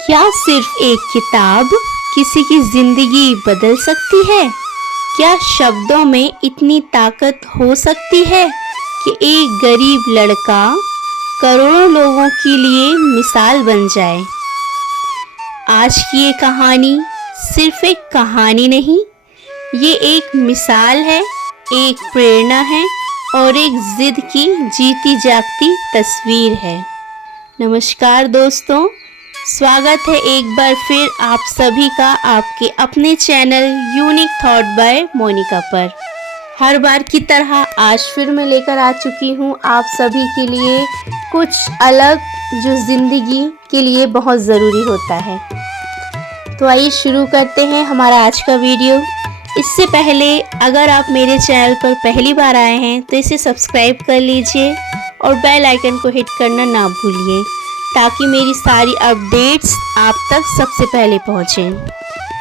क्या सिर्फ एक किताब किसी की जिंदगी बदल सकती है? क्या शब्दों में इतनी ताकत हो सकती है कि एक गरीब लड़का करोड़ों लोगों के लिए मिसाल बन जाए? आज की ये कहानी सिर्फ एक कहानी नहीं, ये एक मिसाल है, एक प्रेरणा है और एक जिद की जीती जागती तस्वीर है। नमस्कार दोस्तों, स्वागत है एक बार फिर आप सभी का आपके अपने channel unique thought by Monika पर। हर बार की तरह आज फिर मैं लेकर आ चुकी हूँ आप सभी के लिए कुछ अलग जो ज़िंदगी के लिए बहुत ज़रूरी होता है। तो आइए शुरू करते हैं हमारा आज का वीडियो। इससे पहले अगर आप मेरे चैनल पर पहली बार आए हैं तो इसे सब्सक्राइब कर लीजिए और बेल आइकन को हिट करना ना भूलिए ताकि मेरी सारी अपडेट्स आप तक सबसे पहले पहुँचें।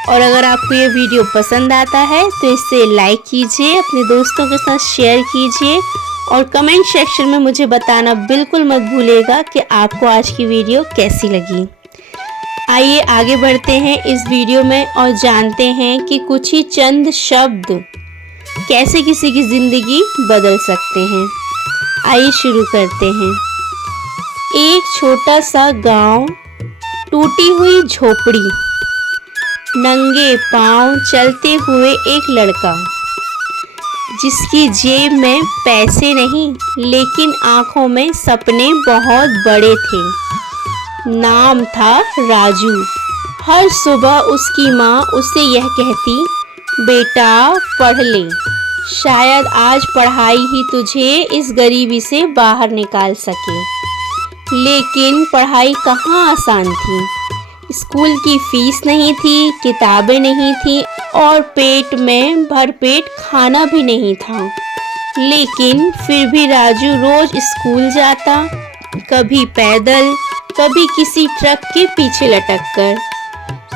और अगर आपको ये वीडियो पसंद आता है तो इसे लाइक कीजिए, अपने दोस्तों के साथ शेयर कीजिए और कमेंट सेक्शन में मुझे बताना बिल्कुल मत भूलिएगा कि आपको आज की वीडियो कैसी लगी। आइए आगे बढ़ते हैं इस वीडियो में और जानते हैं कि कुछ ही चंद शब्द कैसे किसी की ज़िंदगी बदल सकते हैं। आइए शुरू करते हैं। एक छोटा सा गांव, टूटी हुई झोपड़ी, नंगे पांव चलते हुए एक लड़का जिसकी जेब में पैसे नहीं लेकिन आंखों में सपने बहुत बड़े थे। नाम था राजू। हर सुबह उसकी माँ उसे यह कहती, बेटा पढ़ ले, शायद आज पढ़ाई ही तुझे इस गरीबी से बाहर निकाल सके। लेकिन पढ़ाई कहाँ आसान थी। स्कूल की फीस नहीं थी, किताबें नहीं थी और पेट में भरपेट खाना भी नहीं था। लेकिन फिर भी राजू रोज स्कूल जाता, कभी पैदल, कभी किसी ट्रक के पीछे लटक कर।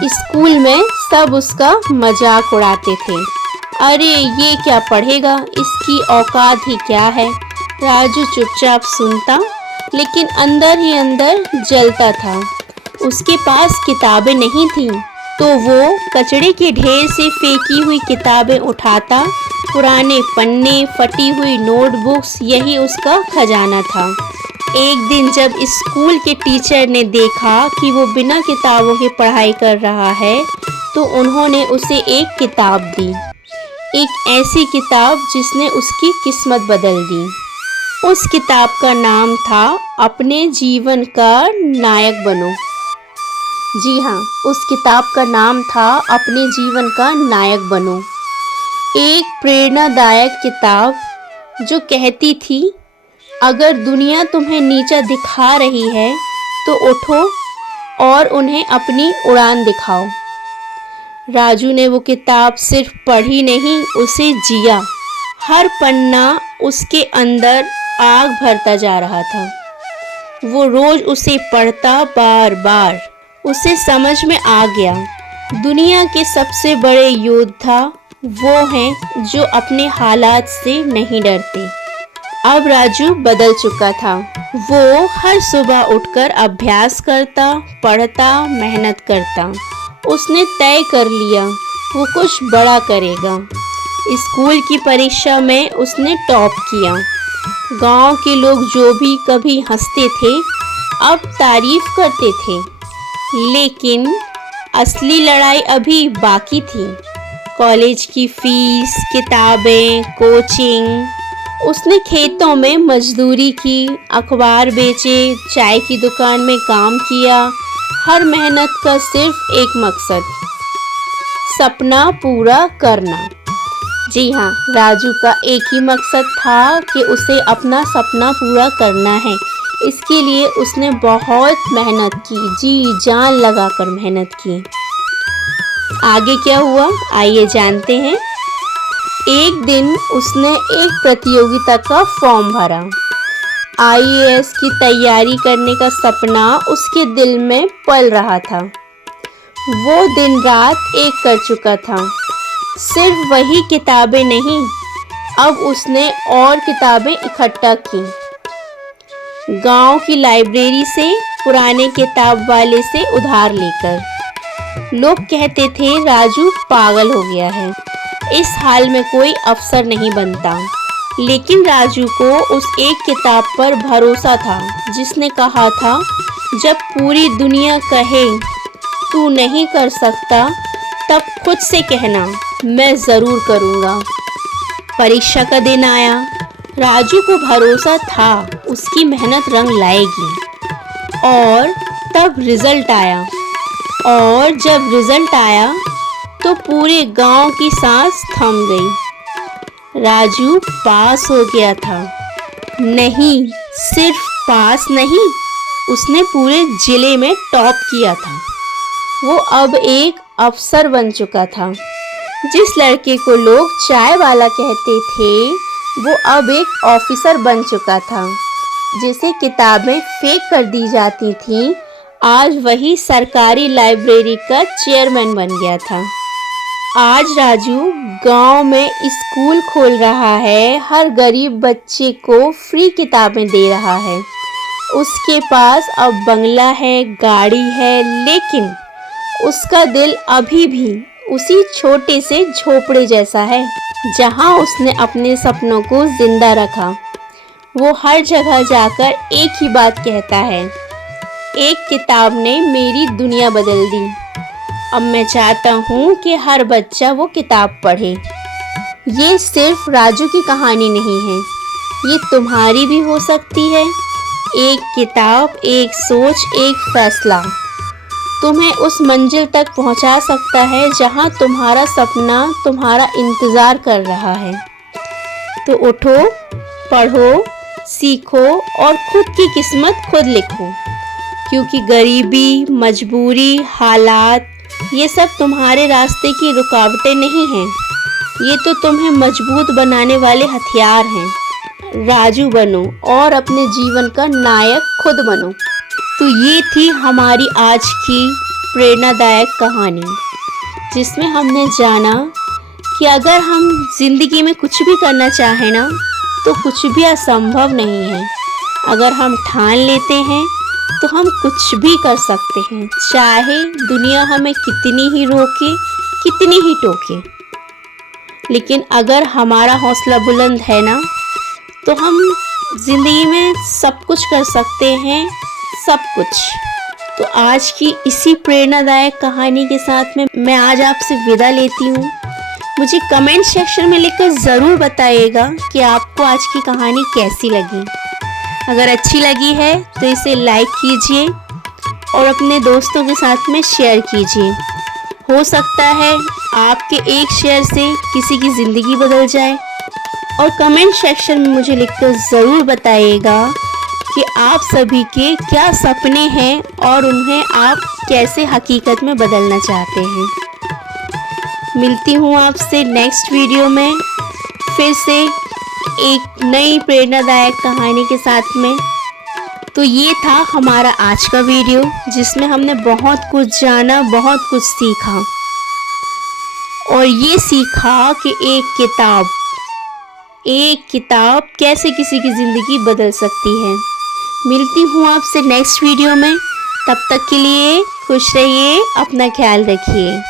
स्कूल में सब उसका मजाक उड़ाते थे। अरे ये क्या पढ़ेगा, इसकी औकात ही क्या है। राजू चुपचाप सुनता लेकिन अंदर ही अंदर जलता था। उसके पास किताबें नहीं थीं तो वो कचड़े के ढेर से फेंकी हुई किताबें उठाता। पुराने पन्ने, फटी हुई नोटबुक्स, यही उसका खजाना था। एक दिन जब स्कूल के टीचर ने देखा कि वो बिना किताबों के पढ़ाई कर रहा है तो उन्होंने उसे एक किताब दी, एक ऐसी किताब जिसने उसकी किस्मत बदल दी। उस किताब का नाम था अपने जीवन का नायक बनो। जी हाँ, उस किताब का नाम था अपने जीवन का नायक बनो। एक प्रेरणादायक किताब जो कहती थी, अगर दुनिया तुम्हें नीचा दिखा रही है तो उठो और उन्हें अपनी उड़ान दिखाओ। राजू ने वो किताब सिर्फ पढ़ी नहीं, उसे जिया। हर पन्ना उसके अंदर आग भरता जा रहा था। वो रोज उसे पढ़ता बार बार। उसे समझ में आ गया, दुनिया के सबसे बड़े योद्धा वो हैं जो अपने हालात से नहीं डरते। अब राजू बदल चुका था। वो हर सुबह उठकर अभ्यास करता, पढ़ता, मेहनत करता। उसने तय कर लिया वो कुछ बड़ा करेगा। स्कूल की परीक्षा में उसने टॉप किया। गांव के लोग जो भी कभी हंसते थे अब तारीफ करते थे। लेकिन असली लड़ाई अभी बाकी थी। कॉलेज की फीस, किताबें, कोचिंग। उसने खेतों में मजदूरी की, अखबार बेचे, चाय की दुकान में काम किया। हर मेहनत का सिर्फ एक मकसद, सपना पूरा करना। जी हाँ, राजू का एक ही मकसद था कि उसे अपना सपना पूरा करना है। इसके लिए उसने बहुत मेहनत की, जी जान लगाकर मेहनत की। आगे क्या हुआ आइए जानते हैं। एक दिन उसने एक प्रतियोगिता का फॉर्म भरा। आईएएस की तैयारी करने का सपना उसके दिल में पल रहा था। वो दिन रात एक कर चुका था। सिर्फ वही किताबें नहीं, अब उसने और किताबें इकट्ठा की। गांव की लाइब्रेरी से, पुराने किताब वाले से उधार लेकर। लोग कहते थे राजू पागल हो गया है, इस हाल में कोई अफसर नहीं बनता। लेकिन राजू को उस एक किताब पर भरोसा था जिसने कहा था, जब पूरी दुनिया कहे तू नहीं कर सकता तब खुद से कहना मैं ज़रूर करूँगा। परीक्षा का दिन आया। राजू को भरोसा था उसकी मेहनत रंग लाएगी। और तब रिजल्ट आया। और जब रिजल्ट आया तो पूरे गांव की सांस थम गई। राजू पास हो गया था। नहीं, सिर्फ पास नहीं, उसने पूरे जिले में टॉप किया था। वो अब एक अफसर बन चुका था। जिस लड़के को लोग चाय वाला कहते थे, वो अब एक ऑफिसर बन चुका था। जिसे किताबें फेंक कर दी जाती थीं, आज वही सरकारी लाइब्रेरी का चेयरमैन बन गया था। आज राजू गांव में स्कूल खोल रहा है, हर गरीब बच्चे को फ्री किताबें दे रहा है। उसके पास अब बंगला है, गाड़ी है, लेकिन उसका दिल अभी भी उसी छोटे से झोपड़े जैसा है जहां उसने अपने सपनों को जिंदा रखा। वो हर जगह जाकर एक ही बात कहता है, एक किताब ने मेरी दुनिया बदल दी। अब मैं चाहता हूँ कि हर बच्चा वो किताब पढ़े। ये सिर्फ राजू की कहानी नहीं है, ये तुम्हारी भी हो सकती है। एक किताब, एक सोच, एक फैसला तुम्हें उस मंजिल तक पहुंचा सकता है जहां तुम्हारा सपना तुम्हारा इंतज़ार कर रहा है। तो उठो, पढ़ो, सीखो और खुद की किस्मत खुद लिखो। क्योंकि गरीबी, मजबूरी, हालात, ये सब तुम्हारे रास्ते की रुकावटें नहीं हैं। ये तो तुम्हें मजबूत बनाने वाले हथियार हैं। राजू बनो और अपने जीवन का नायक खुद बनो। तो ये थी हमारी आज की प्रेरणादायक कहानी, जिसमें हमने जाना कि अगर हम जिंदगी में कुछ भी करना चाहें ना, तो कुछ भी असंभव नहीं है। अगर हम ठान लेते हैं तो हम कुछ भी कर सकते हैं, चाहे दुनिया हमें कितनी ही रोके, कितनी ही टोके। लेकिन अगर हमारा हौसला बुलंद है ना, तो हम जिंदगी में सब कुछ कर सकते हैं, सब कुछ। तो आज की इसी प्रेरणादायक कहानी के साथ में मैं आज आपसे विदा लेती हूँ। मुझे कमेंट सेक्शन में लिखकर ज़रूर बताइएगा कि आपको आज की कहानी कैसी लगी। अगर अच्छी लगी है तो इसे लाइक कीजिए और अपने दोस्तों के साथ में शेयर कीजिए। हो सकता है आपके एक शेयर से किसी की ज़िंदगी बदल जाए। और कमेंट सेक्शन में मुझे लिखकर ज़रूर बताइएगा कि आप सभी के क्या सपने हैं और उन्हें आप कैसे हकीकत में बदलना चाहते हैं। मिलती हूँ आपसे नेक्स्ट वीडियो में फिर से एक नई प्रेरणादायक कहानी के साथ में। तो ये था हमारा आज का वीडियो, जिसमें हमने बहुत कुछ जाना, बहुत कुछ सीखा। और ये सीखा कि एक किताब कैसे किसी की ज़िंदगी बदल सकती है। मिलती हूँ आपसे नेक्स्ट वीडियो में। तब तक के लिए खुश रहिए, अपना ख्याल रखिए।